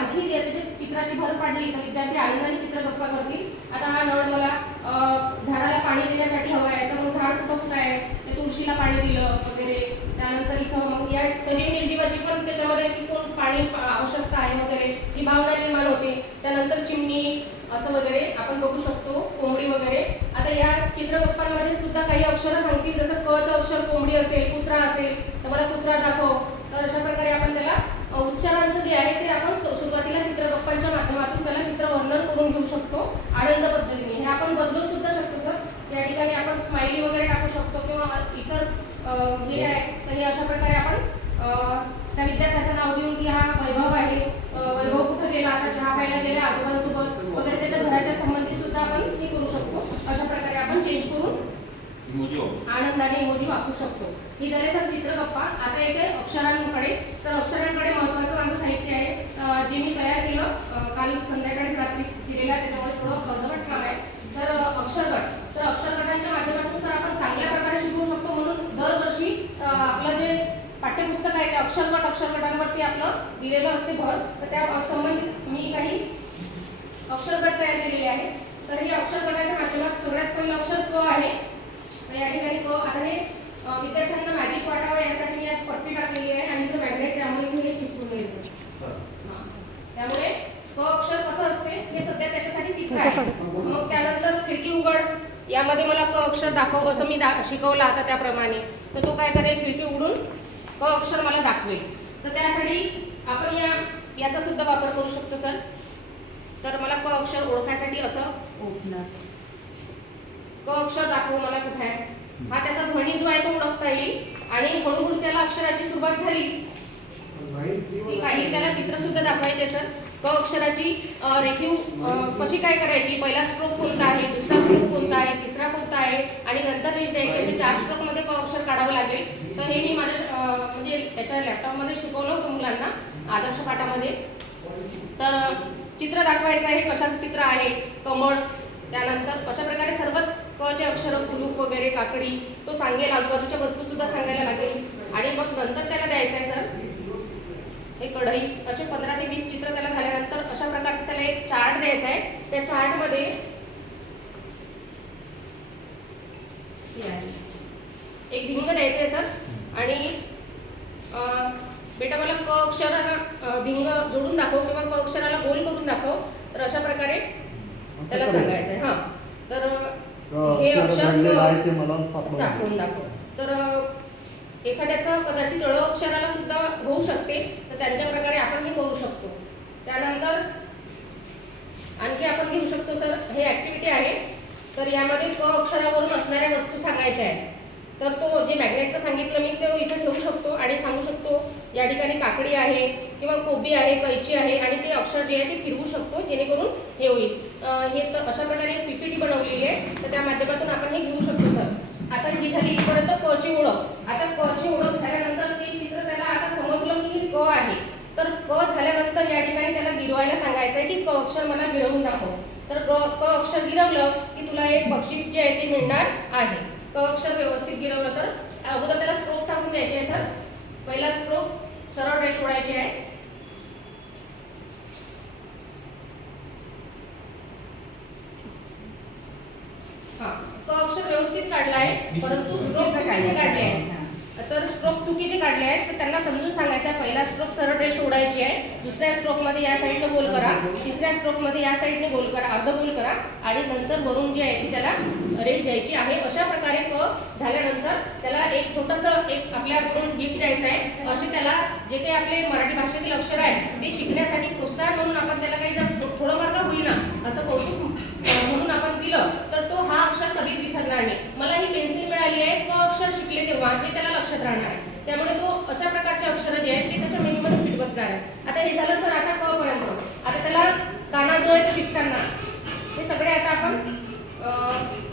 आणखी त्याची चित्राची भर पाडली तर विद्यार्थी आनंदाने चित्रगप्पा करतील। आता हा नळ मला झाडाला पाणी देण्यासाठी हवा आहे, तर मग झाड कुठं आहे, त्या तुळशीला पाणी दिलं वगैरे। त्यानंतर इथं मग या सजीव निर्जीवाची पण त्याच्यामध्ये कोण पाणी आवश्यकता आहे वगैरे ही भावना निर्माण होते। त्यानंतर चिमणी असं वगैरे आपण बघू शकतो, कोंबडी वगैरे। आता या चित्रगप्पांमध्ये सुद्धा काही अक्षरं सांगतील, जसं क चं अक्षर कोंबडी असेल, कुत्रा असेल तर मला कुत्रा दाखव। तर अशा प्रकारे आपण त्याला उच्चारांचं जे आहे ते आपण सुरुवातीला चित्रगप्पांच्या माध्यमातून त्याला चित्रवर्णन करून घेऊ शकतो आनंद पद्धतीने। हे आपण बदलू सुद्धा शकतो सर। या ठिकाणी आपण स्माइली वगैरे टाकू शकतो किंवा इतर हे आहे, तर हे अशा प्रकारे आपण त्या विद्यार्थ्याचं नाव देऊन की हा वैभव आहे, वैभव कुठं गेला, आता चहा प्यायला गेला आजोबांसोबत वगैरे, त्याच्या घराच्या संबंधी सुद्धा आपण हे करू शकतो। अशा प्रकारे आपण चेंज करून आनंदाने इमोजी वापरू शकतो। ही झाले सर चित्रगप्पा। आता येते अक्षरांकडे। तर अक्षरांकडे महत्त्वाचं माझं साहित्य आहे जे मी तयार केलं काल संध्याकाळी रात्री केलेलं आहे, त्याच्यामुळे थोडं अर्धवट काम आहे। तर अक्षरगट, तर अक्षरगटांच्या माध्यमातून सर आपण चांगल्या प्रकारे शिकवू शकतो, म्हणून दरवर्षी आपलं जे पाठ्यपुस्तक आहे ते अक्षरगटांवरती आपलं दिलेलं असते भर। तर त्या संबंधित मी काही अक्षरगट तयार केलेले आहे। तर हे अक्षरगटाच्या माध्यमात सगळ्यात पहिलं अक्षर क आहे। तर या ठिकाणी क, आता हे विद्यार्थ्यांना मॅजिक वाटावं यासाठी मी यात पट्टी टाकलेली आहे आणि मॅग्नेट त्यामुळे मी हे चिपकून घ्यायचं। त्यामुळे क अक्षर कसं असते हे सध्या त्याच्यासाठी चित्र आहे। मग त्यानंतर खिडकी उघड, यामध्ये मला क अक्षर दाखव असं मी शिकवलं आता त्याप्रमाणे। तर तो काय करेल, खिडकी उघडून क अक्षर मला दाखवेल। तर त्यासाठी आपण याचा सुद्धा वापर करू शकतो सर। तर मला क अक्षर ओळखायसाठी असं ओळखणार, क अक्षर दाखव मला कुठे आहे, हा त्याचा ध्वनी जो आहे तो ओळखता येईल। आणि हळूहळू त्याला अक्षराची सुरुवात झाली की काही त्याला चित्र सुद्धा दाखवायचे सर। क अक्षराची रेखीव कशी काय करायची, पहिला स्ट्रोक कोणता आहे, दुसरा स्ट्रोक कोणता आहे, तिसरा कोणता आहे आणि नंतर रेष द्यायची, असे 4 स्ट्रोक मध्ये क अक्षर काढावं लागेल। तर हे मी माझ्या म्हणजे त्याच्या लॅपटॉपमध्ये शिकवलं होतं मुलांना आदर्श पाठामध्ये। तर चित्र दाखवायचं आहे, कशाचं चित्र आहे, कमळ। त्यानंतर अशा प्रकारे सर्वच क चे अक्षर, कुलूप वगैरे, काकडी तो सांगेल, आजूबाजूच्या वस्तू सुद्धा सांगायला लागेल। आणि मग नंतर त्याला द्यायचं आहे सर हे कढई। असे 15 ते 20 चित्र त्याला झाल्यानंतर अशा प्रकारचं त्याला एक चार्ट द्यायचा आहे। त्या चार्टमध्ये एक भिंग द्यायचं आहे सर। आणि बेटा मला क अक्षराला भिंग जोडून दाखव किंवा क अक्षराला गोल करून दाखव। तर अशा प्रकारे त्याला सांगायचं आहे। हां, तर हे अक्षर सापडून दाखव। तर एखाद्याचं कदाचित ळ अक्षराला सुद्धा होऊ शकते, तर त्यांच्या प्रकारे आपण हे करू शकतो। त्यानंतर आणखी आपण घेऊ शकतो सर, हे ऍक्टिव्हिटी आहे। तर यामध्ये क अक्षरावरून असणाऱ्या वस्तू सांगायच्या आहेत। तर तो जे मॅग्नेटचं सांगितलं मी ते इथे ठेवू शकतो आणि सांगू शकतो या ठिकाणी काकडी आहे किंवा कोबी आहे, कैची आहे आणि ते अक्षर जे आहे ते फिरवू शकतो जेणेकरून हे होईल। हे तर अशा प्रकारे एक पीपीटी बनवलेली आहे, तर त्या माध्यमातून आपण हे घेऊ शकतो सर। आता ही झाली इथपर्यंत क ची ओळख। आता क ची ओळख झाल्यानंतर ते चित्र त्याला आता समजलं की क आहे। तर क झाल्यानंतर या ठिकाणी त्याला गिरवायला सांगायचं आहे की क अक्षर मला गिरवून दाखव। तर क अक्षर गिरवलं की तुला एक बक्षीस जे आहे ते मिळणार आहे। क अक्षर व्यवस्थित गिरवलं तर अगोदर त्याला स्ट्रोक सांगून द्यायचे आहे सर। पहिला स्ट्रोक सरळ रेष ओढायची आहे, हां क अक्षर व्यवस्थित काढला आहे, परंतु स्ट्रोक चुकीचे काढले आहे। तर स्ट्रोक चुकीचे काढले आहेत तर त्यांना समजून सांगायचं पहिला स्ट्रोक सरळ रेष ओढायची आहे, दुसऱ्या स्ट्रोक मध्ये या साईडने गोल करा, तिसऱ्या स्ट्रोक मध्ये या साईडने गोल करा, अर्ध गोल करा आणि नंतर वरून जे आहे ती त्याला रेष द्यायची आहे। अशा प्रकारे क झाल्यानंतर त्याला एक छोटंसं एक आपल्याकडून गिफ्ट द्यायचं आहे। असे त्याला जे काही आपले मराठी भाषेतील अक्षर आहे ते शिकण्यासाठी प्रोत्साहन म्हणून आपण त्याला काही जर थोडंफार का होईना असं कौतुक म्हणून आपण दिलं तर तो हा अक्षर कधीच विसरणार नाही। मला ही पेन्सिल मिळाली आहे, क अक्षर शिकले तेव्हा हे त्याला लक्षात राहणार आहे। त्यामुळे तो अशा प्रकारचे अक्षर जे आहेत ते त्याच्या मेनूमध्ये फिट बसणार आहे। आता हे झालं सर आता क पर्यंत। आता त्याला काना जो आहे तो शिकताना हे सगळे आता आपण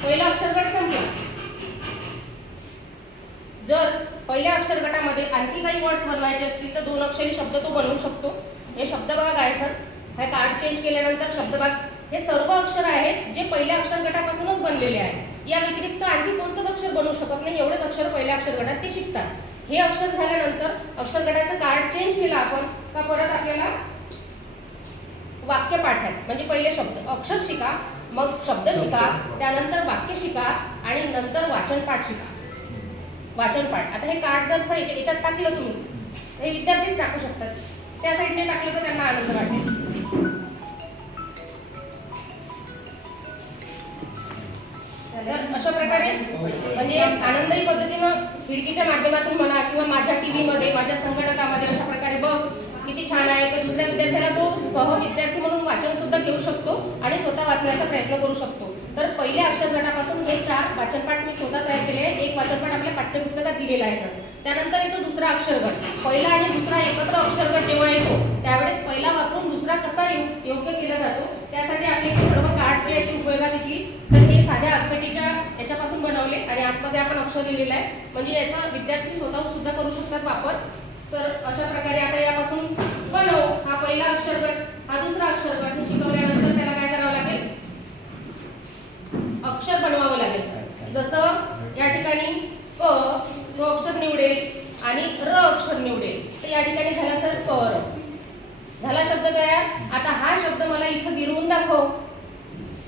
पहिला अक्षरगट संपला। जर पहिल्या अक्षर गटामध्ये आणखी काही वर्ड्स बनवायचे असतील तर 2 अक्षरी शब्द तो बनवू शकतो। हे शब्द बघा काय सर, हे कार्ड चेंज केल्यानंतर शब्द बघ हे सर्व अक्षर आहेत जे पहिल्या अक्षर गटापासूनच बनलेले आहेत। या व्यतिरिक्त आणखी कोणतंच अक्षर बनवू शकत नाही, एवढेच अक्षर पहिल्या अक्षर गटात ते शिकतात। हे अक्षर झाल्यानंतर अक्षर गटाचं कार्ड चेंज केलं आपण का परत आपल्याला वाक्यपाठ आहेत. म्हणजे पहिले शब्द अक्षर शिका, मग शब्द शिका, त्यानंतर वाक्य शिका आणि नंतर वाचनपाठ शिका. वाचनपाठ आता हे कार्ड जर याच्यात टाकलं तुम्ही, हे विद्यार्थीच टाकू शकतात. त्या साईडने टाकलं तर त्यांना आनंद वाटेल. तर अशा प्रकारे म्हणजे आनंदही पद्धतीनं खिडकीच्या माध्यमातून म्हणा किंवा माझ्या टीव्हीमध्ये, माझ्या संगणकामध्ये अशा प्रकारे बघ किती छान आहे, तर दुसऱ्या विद्यार्थ्याला तो सहविद्यार्थी म्हणून वाचन सुद्धा घेऊ शकतो आणि स्वतः वाचण्याचा प्रयत्न करू शकतो. तर पहिल्या अक्षर गटापासून हे 4 वाचनपाठ मी स्वतः तयार केले आहे. एक वाचनपाठ आपल्या पाठ्यपुस्तकात दिलेला आहे सर. त्यानंतर येतो दुसरा अक्षर गट. पहिला आणि दुसरा एकत्र अक्षर गट जेव्हा येतो त्यावेळेस पहिला वापरून दुसरा कसा योग्य केला जातो त्यासाठी आम्ही हे सर्व कार्ड जे आहे ते उपयोगात घेतली. तर हे साध्या अक्षराच्या याच्यापासून बनवले आणि आतमध्ये आपण अक्षर लिहिलेलं आहे, म्हणजे याचा विद्यार्थी स्वतः सुद्धा करू शकतात वापर. तर अशा प्रकारे आता यापासून बनव हा पहिला अक्षर गट, हा दुसरा अक्षर गट. शिकवल्यानंतर त्याला काय करावं लागेल, अक्षर बनवावं लागेल सर. जसं या ठिकाणी क तो अक्षर निवडेल आणि र अक्षर निवडेल. तर या ठिकाणी झाला सर कर, झाला शब्द तयार. आता हा शब्द मला इथं गिरवून दाखव,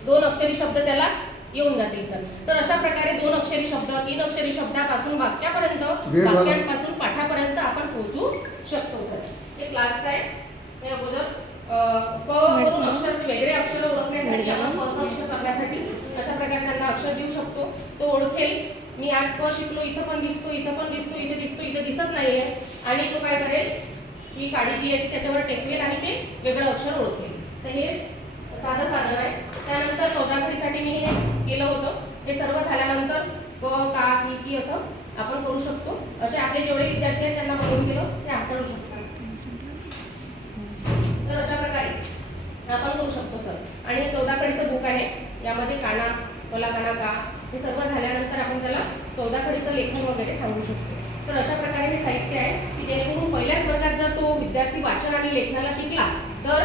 2 अक्षरी शब्द त्याला येऊन जातील सर. तर अशा प्रकारे 2 अक्षरी शब्द, 3 अक्षरी शब्दापासून वाक्यापर्यंत, वाक्यांपासून पाठापर्यंत आपण पोहोचू शकतो सर. हे क्लास काय हे अगोदर क वरून अक्षर वेगळे अक्षर ओळखण्यासाठी आपण क चा अक्षर करण्यासाठी अशा प्रकारे त्यांना अक्षर देऊ शकतो. तो ओळखेल, मी आज क शिकलो, इथं पण दिसतो, इथं पण दिसतो, इथे दिसतो, इथे दिसत नाहीये, आणि तो काय करेल, ही काडी जी आहे त्याच्यावर टेकवेल आणि ते वेगळं अक्षर ओळखेल. तर हे साधं साधन आहे. त्यानंतर 14 घडीसाठी मी हे केलं होतं. हे सर्व झाल्यानंतर क का की की असं आपण करू शकतो. असे आपले जेवढे विद्यार्थी आहेत त्यांना बनवून दिलं ते हाताळू शकतो. तर अशा प्रकारे आपण करू शकतो सर. आणि 14 कडीचं बुक आहे, यामध्ये काना, कला, काना, का हे सर्व झाल्यानंतर आपण त्याला 14 कडीचं लेखन वगैरे सांगू शकतो. तर अशा प्रकारे हे साहित्य आहे की जेणेकरून पहिल्याच वर्गात जर तो विद्यार्थी वाचन आणि लेखनाला शिकला तर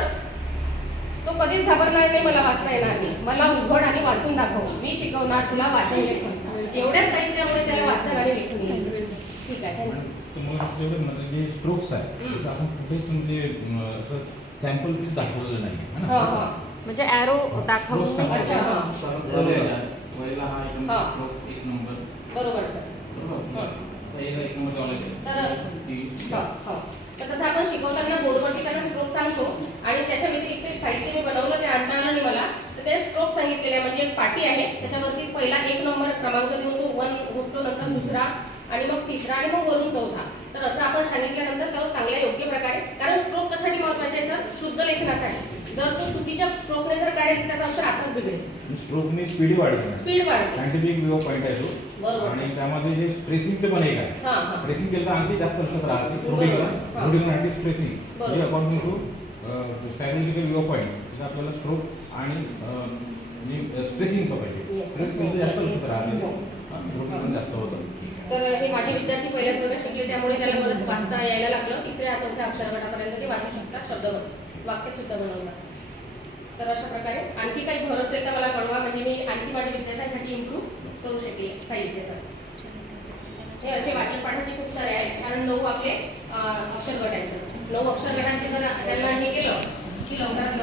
तो कधीच घाबरणार नाही, मला वाचता येणार नाही, मला उघड आणि वाचून दाखव, मी शिकवणार तुला वाचन लेखन. एवढ्याच साहित्यामुळे त्याला वाचन आणि लेखन येईल. ठीक आहे, म्हणजे स्ट्रोक्स आहे आपण कुठेच म्हणजे असं सॅम्पल पीस दाखवलेलं नाही. म्हणजे ॲरो दाखवून. अच्छा, पहिला हा एक नंबर बरोबर सर. तर तसं आपण शिकवताना बोर्डवरती त्यांना स्ट्रोक सांगतो आणि त्याच्या व्यतिरिक्त एक साहित्य मी बनवलं, ते आणता आलं नाही मला, तर ते स्ट्रोक सांगितलेले आहे. म्हणजे एक पाटी आहे, त्याच्यावरती पहिला 1 नंबर क्रमांक देऊन तो 1 उठतो, नंतर दुसरा आणि मग तिसरा आणि मग वरून चौथा. तर असं आपण सांगितल्यानंतर तो चांगल्या योग्य प्रकारे, कारण स्ट्रोक कशासाठी महत्त्वाचे आहे सर, शुद्ध लेखनासाठी. जर तो चुकीच्या स्ट्रोकने जर काढेल तर त्याचा अक्षर आताच बिघडेल. स्ट्रोकने स्पीड वाढते, सायंटिफिक व्ह्यू पॉइंट आहे तो. आणि त्यामध्ये हे स्ट्रेसिंगचं पण एक आहे. स्ट्रेसिंग केलं तर आणखी जास्त लक्षात राहते. फ्लोटिंग स्ट्रेसिंग म्हणजे according to scientific view point आपल्याला स्ट्रोक आणि स्ट्रेसिंग पाहिजे. स्ट्रेस केलं जास्त लक्षात राहते, फ्लोटिंग पण जास्त होतं. तर हे माझे विद्यार्थी पहिल्याच वर्गात शिकले, त्यामुळे त्याला बरंच वाचता यायला लागलं. 3ऱ्या 4थ्या अक्षर गटापर्यंत ते वाचू शकतात, शब्द वाक्य सुद्धा बनवतात. तर अशा प्रकारे आणखी काही भर असेल तर मला कळवा, म्हणजे मी आणखी माझ्या विद्यार्थ्यांसाठी इम्प्रूव्ह करू शकेल साहित्यासाठी. हे असे वाचन पाठाचे खूप सारे आहेत, कारण 9 आपले अक्षर गट आहेत. 9 अक्षर गटांचे जर त्यांना हे केलं की लवकरात लवकर